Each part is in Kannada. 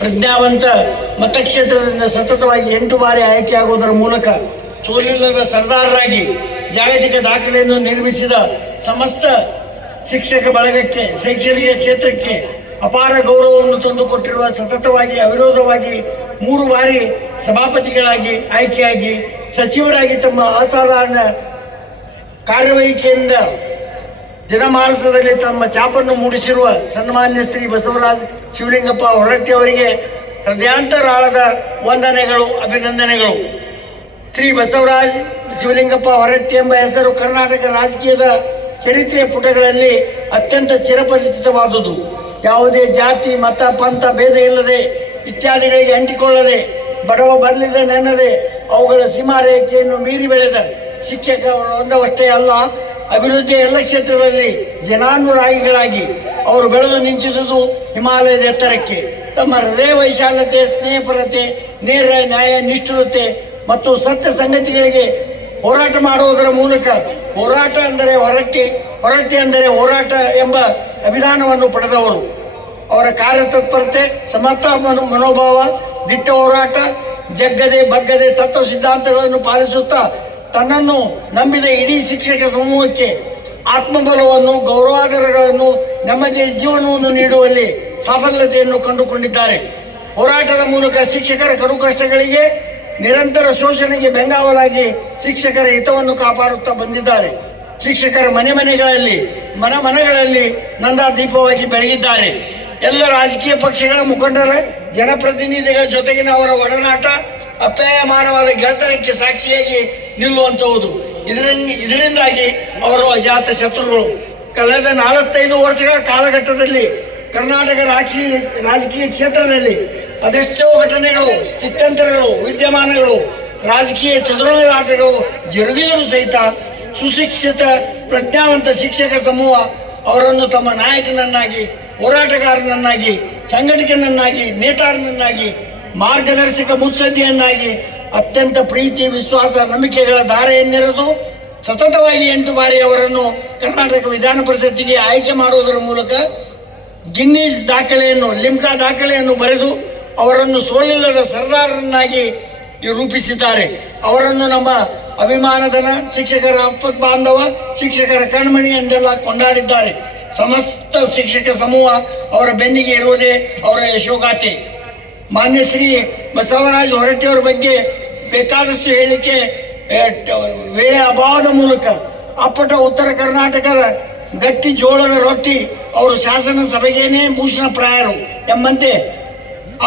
ಪ್ರಜ್ಞಾವಂತ ಮತಕ್ಷೇತ್ರದಿಂದ ಸತತವಾಗಿ 8 ಬಾರಿ ಆಯ್ಕೆಯಾಗುವುದರ ಮೂಲಕ ಸೋಲಿಲ್ಲದ ಸರ್ದಾರರಾಗಿ ಜಾಗತಿಕ ದಾಖಲೆಯನ್ನು ನಿರ್ಮಿಸಿದ ಸಮಸ್ತ ಶಿಕ್ಷಕ ಬಳಗಕ್ಕೆ, ಶೈಕ್ಷಣಿಕ ಕ್ಷೇತ್ರಕ್ಕೆ ಅಪಾರ ಗೌರವವನ್ನು ತಂದುಕೊಟ್ಟಿರುವ, ಸತತವಾಗಿ ಅವಿರೋಧವಾಗಿ 3 ಬಾರಿ ಸಭಾಪತಿಗಳಾಗಿ ಆಯ್ಕೆಯಾಗಿ ಸಚಿವರಾಗಿ ತಮ್ಮ ಅಸಾಧಾರಣ ಕಾರ್ಯವಹಿಕೆಯಿಂದ ಜನಮಾನಸದಲ್ಲಿ ತಮ್ಮ ಛಾಪನ್ನು ಮೂಡಿಸಿರುವ ಸನ್ಮಾನ್ಯ ಶ್ರೀ ಬಸವರಾಜ್ ಶಿವಲಿಂಗಪ್ಪ ಹೊರಟ್ಟಿ ಅವರಿಗೆ ಹೃದಯಾಂತರಾಳದ ವಂದನೆಗಳು, ಅಭಿನಂದನೆಗಳು. ಶ್ರೀ ಬಸವರಾಜ್ ಶಿವಲಿಂಗಪ್ಪ ಹೊರಟ್ಟಿ ಎಂಬ ಹೆಸರು ಕರ್ನಾಟಕ ರಾಜಕೀಯದ ಚರಿತ್ರೆಯ ಪುಟಗಳಲ್ಲಿ ಅತ್ಯಂತ ಚಿರಪರಿಚಿತವಾದುದು. ಯಾವುದೇ ಜಾತಿ, ಮತ, ಪಂಥ ಭೇದ ಇಲ್ಲದೆ ಇತ್ಯಾದಿಗಳಿಗೆ ಅಂಟಿಕೊಳ್ಳದೆ, ಬಡವ ಬರಲಿಲ್ಲ ನೆನ್ನದೆ ಅವುಗಳ ಸೀಮಾರೇಖೆಯನ್ನು ಮೀರಿ ಬೆಳೆದ ಶಿಕ್ಷಕರು ಒಂದವಷ್ಟೇ ಅಲ್ಲ, ಅಭಿವೃದ್ಧಿಯ ಎಲ್ಲ ಕ್ಷೇತ್ರಗಳಲ್ಲಿ ಜನಾನುರಾಗಿಗಳಾಗಿ ಅವರು ಬೆಳೆದು ನಿಂತಿದ್ದುದು ಹಿಮಾಲಯದ ಎತ್ತರಕ್ಕೆ. ತಮ್ಮ ಹೃದಯ ವೈಶಾಲ್ಯತೆ, ಸ್ನೇಹಪರತೆ, ನೇರ ನ್ಯಾಯ ನಿಷ್ಠುರತೆ ಮತ್ತು ಸತ್ಯ ಸಂಗತಿಗಳಿಗೆ ಹೋರಾಟ ಮಾಡುವುದರ ಮೂಲಕ ಹೋರಾಟ ಅಂದರೆ ಹೊರಟ್ಟಿ, ಹೊರಟ್ಟಿ ಅಂದರೆ ಹೋರಾಟ ಎಂಬ ಅಭಿಧಾನವನ್ನು ಪಡೆದವರು. ಅವರ ಕಾರ್ಯತತ್ಪರತೆ, ಸಮರ್ಥ ಮನೋಭಾವ, ದಿಟ್ಟ ಹೋರಾಟ, ಜಗ್ಗದೆ ಬಗ್ಗದೆ ತತ್ವ ಸಿದ್ಧಾಂತಗಳನ್ನು ಪಾಲಿಸುತ್ತಾ ತನ್ನನ್ನು ನಂಬಿದ ಇಡೀ ಶಿಕ್ಷಕ ಸಮೂಹಕ್ಕೆ ಆತ್ಮಬಲವನ್ನು, ಗೌರವಾದರಗಳನ್ನು, ನೆಮ್ಮದಿಯ ಜೀವನವನ್ನು ನೀಡುವಲ್ಲಿ ಸಾಫಲ್ಯತೆಯನ್ನು ಕಂಡುಕೊಂಡಿದ್ದಾರೆ. ಹೋರಾಟದ ಮೂಲಕ ಶಿಕ್ಷಕರ ಕಡು ಕಷ್ಟಗಳಿಗೆ, ನಿರಂತರ ಶೋಷಣೆಗೆ ಬೆಂಗಾವಲಾಗಿ ಶಿಕ್ಷಕರ ಹಿತವನ್ನು ಕಾಪಾಡುತ್ತಾ ಬಂದಿದ್ದಾರೆ. ಶಿಕ್ಷಕರ ಮನೆಗಳಲ್ಲಿ, ಮನಗಳಲ್ಲಿ ನಂದಾದೀಪವಾಗಿ ಬೆಳಗಿದ್ದಾರೆ. ಎಲ್ಲ ರಾಜಕೀಯ ಪಕ್ಷಗಳ ಮುಖಂಡರ, ಜನಪ್ರತಿನಿಧಿಗಳ ಜೊತೆಗಿನ ಅವರ ಒಡನಾಟ ಅಪ್ಯಾಯಮಾನವಾದ ಗೆಳೆತನಕ್ಕೆ ಸಾಕ್ಷಿಯಾಗಿ ನಿಲ್ಲುವಂತಹುದು. ಇದರಿಂದಾಗಿ ಅವರು ಅಜಾತ ಶತ್ರುಗಳು. ಕಳೆದ 45 ವರ್ಷಗಳ ಕಾಲಘಟ್ಟದಲ್ಲಿ ಕರ್ನಾಟಕ ರಾಜಕೀಯ ಕ್ಷೇತ್ರದಲ್ಲಿ ಅದೆಷ್ಟೋ ಘಟನೆಗಳು, ಸ್ಥಿತ್ಯಂತರಗಳು, ವಿದ್ಯಮಾನಗಳು, ರಾಜಕೀಯ ಚದುರಂಗಾಟಗಳು ಜರುಗಿದರೂ ಸಹಿತ ಸುಶಿಕ್ಷಿತ ಪ್ರಜ್ಞಾವಂತ ಶಿಕ್ಷಕ ಸಮೂಹ ಅವರನ್ನು ತಮ್ಮ ನಾಯಕನನ್ನಾಗಿ, ಹೋರಾಟಗಾರನನ್ನಾಗಿ, ಸಂಘಟಕನನ್ನಾಗಿ, ನೇತಾರನನ್ನಾಗಿ, ಮಾರ್ಗದರ್ಶಕ ಮುತ್ಸದ್ದಿಯನ್ನಾಗಿ ಅತ್ಯಂತ ಪ್ರೀತಿ, ವಿಶ್ವಾಸ, ನಂಬಿಕೆಗಳ ಧಾರೆಯನ್ನೆರೆದು ಸತತವಾಗಿ 8 ಬಾರಿ ಅವರನ್ನು ಕರ್ನಾಟಕ ವಿಧಾನ ಪರಿಷತ್ತಿಗೆ ಆಯ್ಕೆ ಮಾಡುವುದರ ಮೂಲಕ ಗಿನ್ನೀಸ್ ದಾಖಲೆಯನ್ನು, ಲಿಮ್ಕಾ ದಾಖಲೆಯನ್ನು ಬರೆದು ಅವರನ್ನು ಸೋಲಿಲ್ಲದ ಸರ್ದಾರರನ್ನಾಗಿ ರೂಪಿಸಿದ್ದಾರೆ. ಅವರನ್ನು ನಮ್ಮ ಅಭಿಮಾನಧನ, ಶಿಕ್ಷಕರ ಅಪ್ಪತ್ ಬಾಂಧವ, ಶಿಕ್ಷಕರ ಕಣ್ಮಣಿ ಎಂದೆಲ್ಲ ಕೊಂಡಾಡಿದ್ದಾರೆ. ಸಮಸ್ತ ಶಿಕ್ಷಕ ಸಮೂಹ ಅವರ ಬೆನ್ನಿಗೆ ಇರುವುದೇ ಅವರ ಯಶೋಗಾಥೆ. ಮಾನ್ಯ ಶ್ರೀ ಬಸವರಾಜ್ ಹೊರಟ್ಟಿಯವರ ಬಗ್ಗೆ ಬೇಕಾದಷ್ಟು ಹೇಳಿಕೆ ವೇಳೆ ಅಭಾವದ ಮೂಲಕ ಅಪ್ಪಟ ಉತ್ತರ ಕರ್ನಾಟಕದ ಗಟ್ಟಿ ಜೋಳದ ರೊಟ್ಟಿ ಅವರು ಶಾಸನ ಸಭೆಗೇನೆ ಭೂಷಣ ಪ್ರಾಯರು ಎಂಬಂತೆ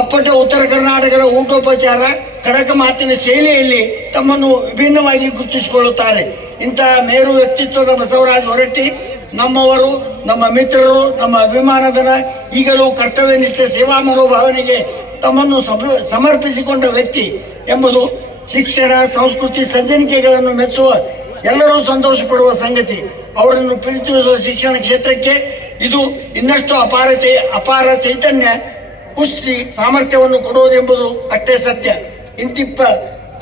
ಅಪ್ಪಟ ಉತ್ತರ ಕರ್ನಾಟಕದ ಊಟೋಪಚಾರ, ಖಡಕ ಮಾತಿನ ಶೈಲಿಯಲ್ಲಿ ತಮ್ಮನ್ನು ವಿಭಿನ್ನವಾಗಿ ಗುರುತಿಸಿಕೊಳ್ಳುತ್ತಾರೆ. ಇಂತಹ ಮೇರು ವ್ಯಕ್ತಿತ್ವದ ಬಸವರಾಜ್ ಹೊರಟ್ಟಿ ನಮ್ಮವರು, ನಮ್ಮ ಮಿತ್ರರು, ನಮ್ಮ ಅಭಿಮಾನಧನ, ಈಗಲೂ ಕರ್ತವ್ಯನಿಷ್ಠ ಸೇವಾ ಮನೋಭಾವನೆಗೆ ತಮ್ಮನ್ನು ಸಮರ್ಪಿಸಿಕೊಂಡ ವ್ಯಕ್ತಿ ಎಂಬುದು ಶಿಕ್ಷಣ, ಸಂಸ್ಕೃತಿ, ಸಜ್ಜನಿಕೆಗಳನ್ನು ಮೆಚ್ಚುವ, ಎಲ್ಲರೂ ಸಂತೋಷ ಪಡುವ ಸಂಗತಿ. ಅವರನ್ನು ಪ್ರೀತಿಸುವ ಶಿಕ್ಷಣ ಕ್ಷೇತ್ರಕ್ಕೆ ಇದು ಇನ್ನಷ್ಟು ಅಪಾರ ಚೈತನ್ಯ, ಪುಷ್ಟಿ, ಸಾಮರ್ಥ್ಯವನ್ನು ಕೊಡುವುದೆಂಬುದು ಅಷ್ಟೇ ಸತ್ಯ. ಇಂತಿಪ್ಪ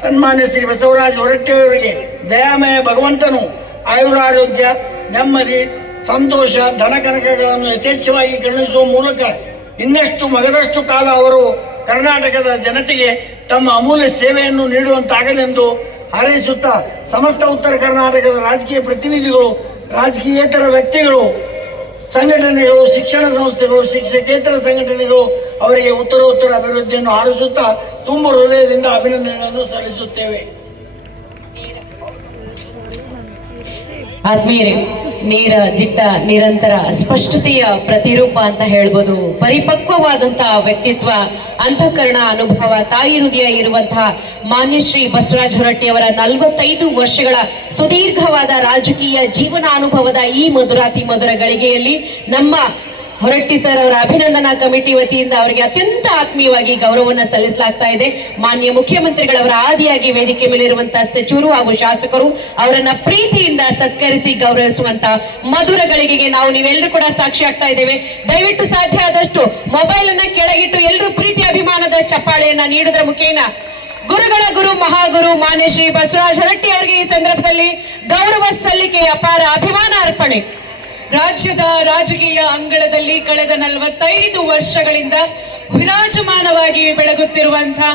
ಸನ್ಮಾನ್ಯ ಶ್ರೀ ಬಸವರಾಜ್ ಹೊರಟ್ಟಿಯವರಿಗೆ ದಯಾಮಯ ಭಗವಂತನು ಆಯುರಾರೋಗ್ಯ, ನೆಮ್ಮದಿ, ಸಂತೋಷ, ಧನಕನಕಗಳನ್ನು ಯಥೇಚ್ಛವಾಗಿ ಕರುಣಿಸುವ ಮೂಲಕ ಇನ್ನಷ್ಟು ಮಗದಷ್ಟು ಕಾಲ ಅವರು ಕರ್ನಾಟಕದ ಜನತೆಗೆ ತಮ್ಮ ಅಮೂಲ್ಯ ಸೇವೆಯನ್ನು ನೀಡುವಂತಾಗಲೆಂದು ಹಾರೈಸುತ್ತಾ ಸಮಸ್ತ ಉತ್ತರ ಕರ್ನಾಟಕದ ರಾಜಕೀಯ ಪ್ರತಿನಿಧಿಗಳು, ರಾಜಕೀಯೇತರ ವ್ಯಕ್ತಿಗಳು, ಸಂಘಟನೆಗಳು, ಶಿಕ್ಷಣ ಸಂಸ್ಥೆಗಳು, ಶಿಕ್ಷಕೇತರ ಸಂಘಟನೆಗಳು ಅವರಿಗೆ ಉತ್ತರೋತ್ತರ ಅಭಿವೃದ್ಧಿಯನ್ನು ಹಾರೈಸುತ್ತಾ ತುಂಬ ಹೃದಯದಿಂದ ಅಭಿನಂದನೆಗಳನ್ನು ಸಲ್ಲಿಸುತ್ತೇವೆ. ಆತ್ಮೀಯರೇ, ನೇರ, ದಿಟ್ಟ, ನಿರಂತರ, ಸ್ಪಷ್ಟತೆಯ ಪ್ರತಿರೂಪ ಅಂತ ಹೇಳ್ಬೋದು. ಪರಿಪಕ್ವವಾದಂತಹ ವ್ಯಕ್ತಿತ್ವ, ಅಂತಃಕರಣ, ಅನುಭವ, ತಾಯಿ ಹೃದಯ ಇರುವಂತಹ ಮಾನ್ಯ ಶ್ರೀ ಬಸವರಾಜ್ ಹೊರಟ್ಟಿ ಅವರ 45 ವರ್ಷಗಳ ಸುದೀರ್ಘವಾದ ರಾಜಕೀಯ ಜೀವನಾನುಭವದ ಈ ಮಧುರಾತಿ ಮಧುರ ಗಳಿಗೆಯಲ್ಲಿ ನಮ್ಮ ಹೊರಟ್ಟಿ ಸರ್ ಅವರ ಅಭಿನಂದನಾ ಕಮಿಟಿ ವತಿಯಿಂದ ಅವರಿಗೆ ಅತ್ಯಂತ ಆತ್ಮೀಯವಾಗಿ ಗೌರವವನ್ನು ಸಲ್ಲಿಸಲಾಗ್ತಾ ಇದೆ. ಮಾನ್ಯ ಮುಖ್ಯಮಂತ್ರಿಗಳವರ ಆದಿಯಾಗಿ ವೇದಿಕೆ ಮೇಲಿರುವಂತಹ ಸಚಿವರು ಹಾಗೂ ಶಾಸಕರು ಅವರನ್ನ ಪ್ರೀತಿಯಿಂದ ಸತ್ಕರಿಸಿ ಗೌರವಿಸುವಂತ ಮಧುರ ಗಳಿಗೆಗೆ ನೀವೆಲ್ಲರೂ ಕೂಡ ಸಾಕ್ಷಿ ಆಗ್ತಾ ಇದ್ದೇವೆ. ದಯವಿಟ್ಟು ಸಾಧ್ಯ ಆದಷ್ಟು ಮೊಬೈಲ್ ಅನ್ನ ಕೆಳಗಿಟ್ಟು ಎಲ್ಲರೂ ಪ್ರೀತಿ ಅಭಿಮಾನದ ಚಪ್ಪಾಳೆಯನ್ನ ನೀಡುವುದರ ಮುಖೇನ ಗುರುಗಳ ಗುರು ಮಹಾಗುರು ಮಾನ್ಯ ಶ್ರೀ ಬಸವರಾಜ್ ಹೊರಟ್ಟಿ ಅವರಿಗೆ ಈ ಸಂದರ್ಭದಲ್ಲಿ ಗೌರವ ಸಲ್ಲಿಕೆ, ಅಪಾರ ಅಭಿಮಾನ ಅರ್ಪಣೆ. ರಾಜ್ಯದ ರಾಜಕೀಯ ಅಂಗಳದಲ್ಲಿ ಕಳೆದ 45 ವರ್ಷಗಳಿಂದ ವಿರಾಜಮಾನವಾಗಿ ಬೆಳಗುತ್ತಿರುವಂತಹ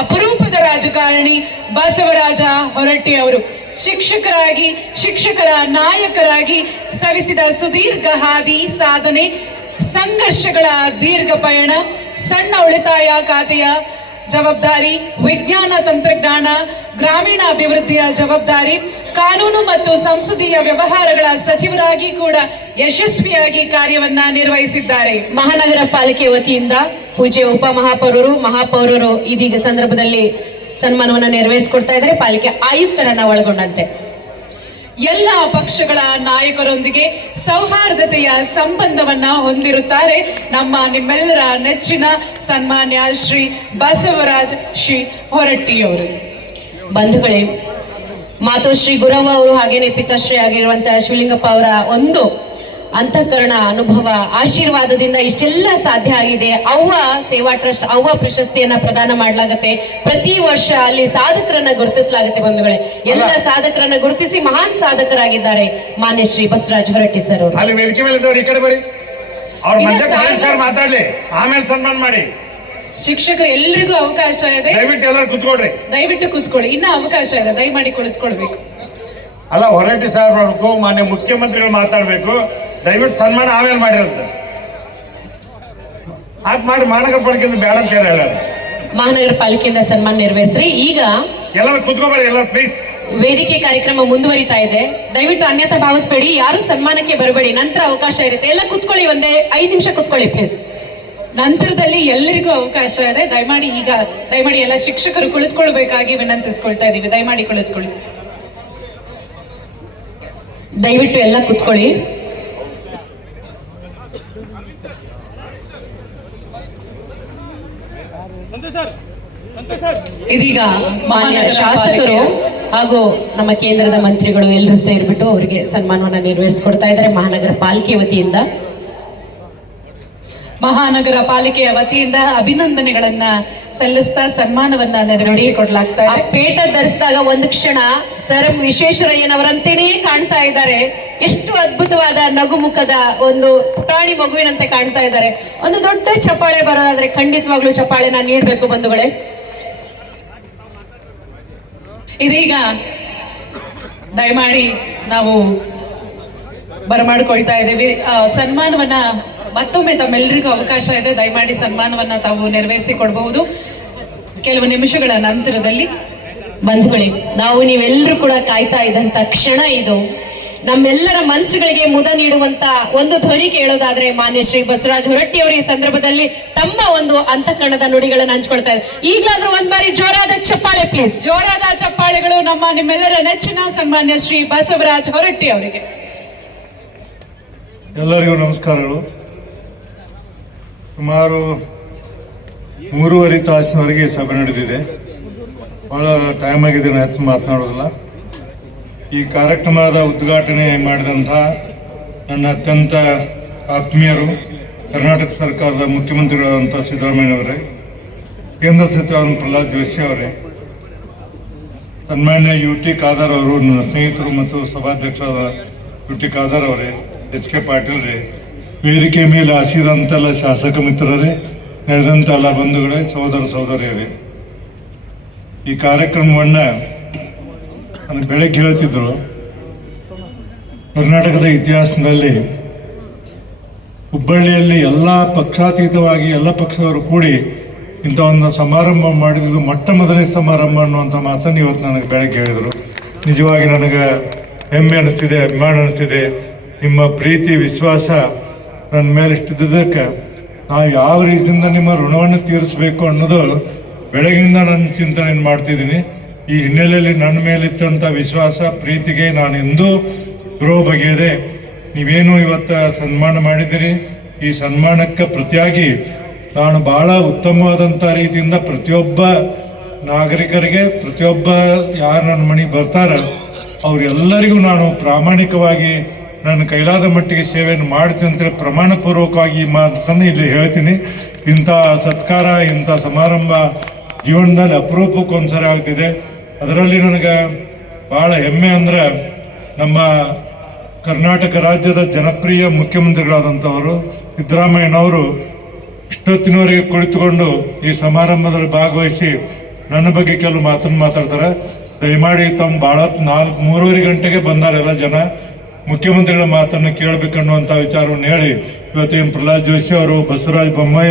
ಅಪರೂಪದ ರಾಜಕಾರಣಿ ಬಸವರಾಜ ಹೊರಟ್ಟಿ ಅವರು ಶಿಕ್ಷಕರ ನಾಯಕರಾಗಿ ಸವಿಸಿದ ಸುದೀರ್ಘ ಹಾದಿ, ಸಾಧನೆ, ಸಂಘರ್ಷಗಳ ದೀರ್ಘ ಪಯಣ, ಸಣ್ಣ ಉಳಿತಾಯ ಖಾತೆಯ ಜವಾಬ್ದಾರಿ, ವಿಜ್ಞಾನ ತಂತ್ರಜ್ಞಾನ, ಗ್ರಾಮೀಣ ಅಭಿವೃದ್ಧಿಯ ಜವಾಬ್ದಾರಿ, ಕಾನೂನು ಮತ್ತು ಸಂಸದೀಯ ವ್ಯವಹಾರಗಳ ಸಚಿವರಾಗಿ ಕೂಡ ಯಶಸ್ವಿಯಾಗಿ ಕಾರ್ಯವನ್ನ ನಿರ್ವಹಿಸಿದ್ದಾರೆ. ಮಹಾನಗರ ಪಾಲಿಕೆ ವತಿಯಿಂದ ಪೂಜ್ಯ ಮಹಾಪೌರರು ಇದೀಗ ಸಂದರ್ಭದಲ್ಲಿ ಸನ್ಮಾನವನ್ನ ನೆರವೇರಿಸಿಕೊಡ್ತಾ ಇದ್ದಾರೆ, ಪಾಲಿಕೆ ಆಯುಕ್ತರನ್ನ ಒಳಗೊಂಡಂತೆ. ಎಲ್ಲ ಪಕ್ಷಗಳ ನಾಯಕರೊಂದಿಗೆ ಸೌಹಾರ್ದತೆಯ ಸಂಬಂಧವನ್ನ ಹೊಂದಿರುತ್ತಾರೆ ನಿಮ್ಮೆಲ್ಲರ ನೆಚ್ಚಿನ ಸನ್ಮಾನ್ಯ ಶ್ರೀ ಬಸವರಾಜ್ ಹೊರಟ್ಟಿಯವರು. ಬಂಧುಗಳೇ, ಮಾತೋಶ್ರೀ ಗುರವ್ವ ಅವರು ಹಾಗೇನೆ ಪಿತಾಶ್ರೀ ಆಗಿರುವಂತಹ ಶಿವಲಿಂಗಪ್ಪ ಅವರ ಒಂದು ಅಂತಃಕರಣ ಅನುಭವ ಆಶೀರ್ವಾದದಿಂದ ಇಷ್ಟೆಲ್ಲ ಸಾಧ್ಯ ಆಗಿದೆ. ಅವ್ವ ಸೇವಾ ಟ್ರಸ್ಟ್ ಅವ್ವ ಪ್ರಶಸ್ತಿಯನ್ನ ಪ್ರದಾನ ಮಾಡಲಾಗತ್ತೆ. ಪ್ರತಿ ವರ್ಷ ಅಲ್ಲಿ ಸಾಧಕರನ್ನ ಗುರುತಿಸಲಾಗುತ್ತೆ. ಬಂಧುಗಳೇ, ಎಲ್ಲ ಸಾಧಕರನ್ನ ಗುರುತಿಸಿ ಮಹಾನ್ ಸಾಧಕರಾಗಿದ್ದಾರೆ ಮಾನ್ಯ ಶ್ರೀ ಬಸವರಾಜ್ ಹೊರಟ್ಟಿ ಸರ್ ಅವರು. ಅಲ್ಲಿ ವೇದಿಕೆ ಮೇಲೆ ಇದ್ದವ್ರು ಈ ಕಡೆ ಬರಿ, ಅವ್ರ ಮಧ್ಯೆ ಮಾತಾಡ್ಲಿ, ಆಮೇಲೆ ಸನ್ಮಾನ ಮಾಡಿ. ಶಿಕ್ಷಕರು ಎಲ್ರಿಗೂ ಅವಕಾಶ ಇದೆ, ದಯವಿಟ್ಟು ಎಲ್ಲರೂ ಕುತ್ಕೊಳ್ರಿ. ದಯವಿಟ್ಟು ಕುತ್ಕೊಳ್ಳಿ, ಇನ್ನ ಅವಕಾಶ ಇದೆ, ದಯಮಾಡಿ ಕುಳಿತುಕೊಳ್ಬೇಕು. ಅಲ್ಲ, ಹೊರಟ್ಟಿ ಸಾಹೇಬ್ರು ಮಾನ್ಯ ಮುಖ್ಯಮಂತ್ರಿಗಳು ಮಾತಾಡ್ಬೇಕು, ದಯವಿಟ್ಟು ಸನ್ಮಾನ ಆಮೇಲೆ ಮಾಡಿರಂತ ಆತ್ ಮಾಡಿ. ಮಹಾನಗರ ಪಾಲಿಕೆಯಿಂದ ಬೇಡ ಅಂತ ಹೇಳ, ಮಹಾನಗರ ಪಾಲಿಕೆಯಿಂದ ಸನ್ಮಾನ ನೆರವೇರಿಸ್ರಿ. ಈಗ ಎಲ್ಲರೂ ಕುತ್ಕೋಬೇಡಿ, ಎಲ್ಲರೂ ಪ್ಲೀಸ್. ವೇದಿಕೆ ಕಾರ್ಯಕ್ರಮ ಮುಂದುವರಿತಾ ಇದೆ, ದಯವಿಟ್ಟು ಅನ್ಯತಾ ಭಾವಿಸಬೇಡಿ, ಯಾರು ಸನ್ಮಾನಕ್ಕೆ ಬರಬೇಡಿ, ನಂತರ ಅವಕಾಶ ಇರುತ್ತೆ. ಎಲ್ಲ ಕುತ್ಕೊಳ್ಳಿ, ಒಂದೇ 5 ನಿಮಿಷ ಕುತ್ಕೊಳ್ಳಿ ಪ್ಲೀಸ್. ನಂತರದಲ್ಲಿ ಎಲ್ಲರಿಗೂ ಅವಕಾಶ ಇದೆ, ದಯಮಾಡಿ ಎಲ್ಲ ಶಿಕ್ಷಕರು ಕುಳಿತುಕೊಳ್ಬೇಕಾಗಿ ವಿನಂತಿಸ್ಕೊಳ್ತಾ ಇದೀವಿ. ದಯಮಾಡಿ ಕುಳಿತುಕೊಳ್ಳಿ, ದಯವಿಟ್ಟು ಎಲ್ಲ ಕುತ್ಕೊಳ್ಳಿ. ಇದೀಗ ಮಾನ್ಯ ಶಾಸಕರು ಹಾಗೂ ನಮ್ಮ ಕೇಂದ್ರದ ಮಂತ್ರಿಗಳು ಎಲ್ಲರೂ ಸೇರಿಬಿಟ್ಟು ಅವರಿಗೆ ಸನ್ಮಾನವನ್ನ ನೆರವೇರಿಸಿಕೊಡ್ತಾ ಇದ್ದಾರೆ ಮಹಾನಗರ ಪಾಲಿಕೆ ವತಿಯಿಂದ. ಮಹಾನಗರ ಪಾಲಿಕೆಯ ವತಿಯಿಂದ ಅಭಿನಂದನೆಗಳನ್ನ ಸಲ್ಲಿಸ್ತಾ ಸನ್ಮಾನವನ್ನ ನೆರವೇರಿಸಿಕೊಡ್ಲಾಗ್ತಾ ಇದೆ. ಪೇಟ ಧರಿಸಿದಾಗ ಒಂದು ಕ್ಷಣ ಸರ್ ವಿಶ್ವೇಶ್ವರಯ್ಯನವರಂತೆಯೇ ಕಾಣ್ತಾ ಇದ್ದಾರೆ. ಎಷ್ಟು ಅದ್ಭುತವಾದ ನಗುಮುಖದ ಒಂದು ಪುಟಾಣಿ ಮಗುವಿನಂತೆ ಕಾಣ್ತಾ ಇದ್ದಾರೆ. ಒಂದು ದೊಡ್ಡ ಚಪ್ಪಾಳೆ ಬರೋದಾದ್ರೆ ಖಂಡಿತವಾಗ್ಲೂ ಚಪ್ಪಾಳೆನ ನೀಡಬೇಕು ಬಂಧುಗಳೇ. ಇದೀಗ ದಯಮಾಡಿ ನಾವು ಬರಮಾಡ್ಕೊಳ್ತಾ ಇದ್ದೀವಿ. ಸನ್ಮಾನವನ್ನ ಮತ್ತೊಮ್ಮೆ ತಮ್ಮೆಲ್ಲರಿಗೂ ಅವಕಾಶ ಇದೆ, ದಯಮಾಡಿ ಸನ್ಮಾನವನ್ನ ತಾವು ನೆರವೇರಿಸಿಕೊಡ್ಬಹುದು ಕೆಲವು ನಿಮಿಷಗಳ ನಂತರದಲ್ಲಿ. ಬಂಧುಗಳೇ, ನಾವು ನೀವೆಲ್ಲರೂ ಕೂಡ ಕಾಯ್ತಾ ಇದ್ದಂತ ಕ್ಷಣ ಇದು. ನಮ್ಮೆಲ್ಲರ ಮನಸ್ಸುಗಳಿಗೆ ಮುದ ನೀಡುವಂತ ಒಂದು ಧ್ವನಿ ಕೇಳೋದಾದ್ರೆ ಮಾನ್ಯ ಶ್ರೀ ಬಸವರಾಜ್ ಹೊರಟ್ಟಿ ಅವರು ಈ ಸಂದರ್ಭದಲ್ಲಿ ತಮ್ಮ ಒಂದು ಅಂತಃಕರಣದ ನುಡಿಗಳನ್ನು ಹಂಚ್ಕೊಳ್ತಾ ಇದ್ದಾರೆ. ಈಗಲಾದ್ರೂ ಒಂದ್ ಬಾರಿ ಜೋರಾದ ಚಪ್ಪಾಳೆ ಪ್ಲೀಸ್. ಜೋರಾದ ಚಪ್ಪಾಳೆಗಳು ನಿಮ್ಮೆಲ್ಲರ ನೆಚ್ಚಿನ ಸನ್ಮಾನ್ಯ ಶ್ರೀ ಬಸವರಾಜ್ ಹೊರಟ್ಟಿ ಅವರಿಗೆ. ಎಲ್ಲರಿಗೂ ನಮಸ್ಕಾರಗಳು. ಸುಮಾರು 3.5 ತಾಸಿನವರೆಗೆ ಸಭೆ ನಡೆದಿದೆ. ಭಾಳ ಟೈಮ್ ಆಗಿದೆ, ನಾನು ಹೆಚ್ಚು ಮಾತನಾಡೋದಿಲ್ಲ. ಈ ಕಾರ್ಯಕ್ರಮದ ಉದ್ಘಾಟನೆ ಮಾಡಿದಂಥ ನನ್ನ ಅತ್ಯಂತ ಆತ್ಮೀಯರು, ಕರ್ನಾಟಕ ಸರ್ಕಾರದ ಮುಖ್ಯಮಂತ್ರಿಗಳಾದಂಥ ಸಿದ್ದರಾಮಯ್ಯನವರೇ, ಕೇಂದ್ರ ಸಚಿವರಾದ ಪ್ರಹ್ಲಾದ್ ಜೋಶಿ ಅವರೇ, ಸನ್ಮಾನ್ಯ UT ಖಾದರ್ ಅವರು, ನನ್ನ ಸ್ನೇಹಿತರು ಮತ್ತು ಸಭಾಧ್ಯಕ್ಷರಾದ UT ಖಾದರ್ ಅವರೇ, HK ಪಾಟೀಲ್ ರೇ, ವೇದಿಕೆ ಮೇಲೆ ಆಸಿದಂತೆಲ್ಲ ಶಾಸಕ ಮಿತ್ರರೇ, ನಡೆದಂಥ ಎಲ್ಲ ಬಂಧುಗಳೇ, ಸಹೋದರ ಸಹೋದರಿಯರೇ, ಈ ಕಾರ್ಯಕ್ರಮವನ್ನು ನನಗೆ ಬೆಳಗ್ಗೆ ಹೇಳ್ತಿದ್ರು, ಕರ್ನಾಟಕದ ಇತಿಹಾಸದಲ್ಲಿ ಹುಬ್ಬಳ್ಳಿಯಲ್ಲಿ ಎಲ್ಲ ಪಕ್ಷಾತೀತವಾಗಿ ಎಲ್ಲ ಪಕ್ಷದವರು ಕೂಡಿ ಇಂಥ ಒಂದು ಸಮಾರಂಭ ಮಾಡಿದ್ದು ಮೊಟ್ಟ ಮೊದಲನೇ ಸಮಾರಂಭ ಅನ್ನುವಂಥ ಮಾತನ್ನು ಇವತ್ತು ನನಗೆ ಬೆಳಗ್ಗೆ ಹೇಳಿದರು. ನಿಜವಾಗಿ ನನಗೆ ಹೆಮ್ಮೆ ಅನಿಸ್ತಿದೆ, ಅಭಿಮಾನ ಅನಿಸ್ತಿದೆ. ನಿಮ್ಮ ಪ್ರೀತಿ ವಿಶ್ವಾಸ ನನ್ನ ಮೇಲೆ ಇಷ್ಟಿದ್ದಕ್ಕೆ ನಾವು ಯಾವ ರೀತಿಯಿಂದ ನಿಮ್ಮ ಋಣವನ್ನು ತೀರಿಸಬೇಕು ಅನ್ನೋದು ಬೆಳಗಿನಿಂದ ನನ್ನ ಚಿಂತನೆಯನ್ನು ಮಾಡ್ತಿದ್ದೀನಿ. ಈ ಹಿನ್ನೆಲೆಯಲ್ಲಿ ನನ್ನ ಮೇಲಿತ್ತಂಥ ವಿಶ್ವಾಸ ಪ್ರೀತಿಗೆ ನಾನು ಎಂದೂ ದ್ರೋಹ ಬಗೆಯದೆ ನೀವೇನು ಇವತ್ತು ಸನ್ಮಾನ ಮಾಡಿದ್ದೀರಿ, ಈ ಸನ್ಮಾನಕ್ಕೆ ಪ್ರತಿಯಾಗಿ ನಾನು ಭಾಳ ಉತ್ತಮವಾದಂಥ ರೀತಿಯಿಂದ ಪ್ರತಿಯೊಬ್ಬ ನಾಗರಿಕರಿಗೆ, ಪ್ರತಿಯೊಬ್ಬ ಯಾರು ನನ್ನ ಮನೆಗೆ ಬರ್ತಾರೆ ಅವರೆಲ್ಲರಿಗೂ ನಾನು ಪ್ರಾಮಾಣಿಕವಾಗಿ ನನ್ನ ಕೈಲಾದ ಮಟ್ಟಿಗೆ ಸೇವೆಯನ್ನು ಮಾಡ್ತೀನಿ ಅಂತೇಳಿ ಪ್ರಮಾಣಪೂರ್ವಕವಾಗಿ ಈ ಮಾತನ್ನು ಇಲ್ಲಿ ಹೇಳ್ತೀನಿ. ಇಂಥ ಸತ್ಕಾರ, ಇಂಥ ಸಮಾರಂಭ ಜೀವನದಲ್ಲಿ ಅಪರೂಪಕ್ಕೊಂದ್ಸರಿ ಆಗ್ತಿದೆ. ಅದರಲ್ಲಿ ನನಗೆ ಭಾಳ ಹೆಮ್ಮೆ ಅಂದರೆ ನಮ್ಮ ಕರ್ನಾಟಕ ರಾಜ್ಯದ ಜನಪ್ರಿಯ ಮುಖ್ಯಮಂತ್ರಿಗಳಾದಂಥವರು ಸಿದ್ದರಾಮಯ್ಯನವರು ಇಷ್ಟೊತ್ತಿನವರೆಗೆ ಕುಳಿತುಕೊಂಡು ಈ ಸಮಾರಂಭದಲ್ಲಿ ಭಾಗವಹಿಸಿ ನನ್ನ ಬಗ್ಗೆ ಕೆಲವು ಮಾತನ್ನು ಮಾತಾಡ್ತಾರೆ. ದಯಮಾಡಿ ತಮ್ಮ ಭಾಳ 3:30 ಗಂಟೆಗೆ ಬಂದಾರೆಲ್ಲ ಜನ, ಮುಖ್ಯಮಂತ್ರಿಗಳ ಮಾತನ್ನು ಕೇಳಬೇಕನ್ನುವಂಥ ವಿಚಾರವನ್ನು ಹೇಳಿ ಇವತ್ತೇನು ಪ್ರಹ್ಲಾದ್ ಜೋಶಿ ಅವರು, ಬಸವರಾಜ ಬೊಮ್ಮಾಯಿ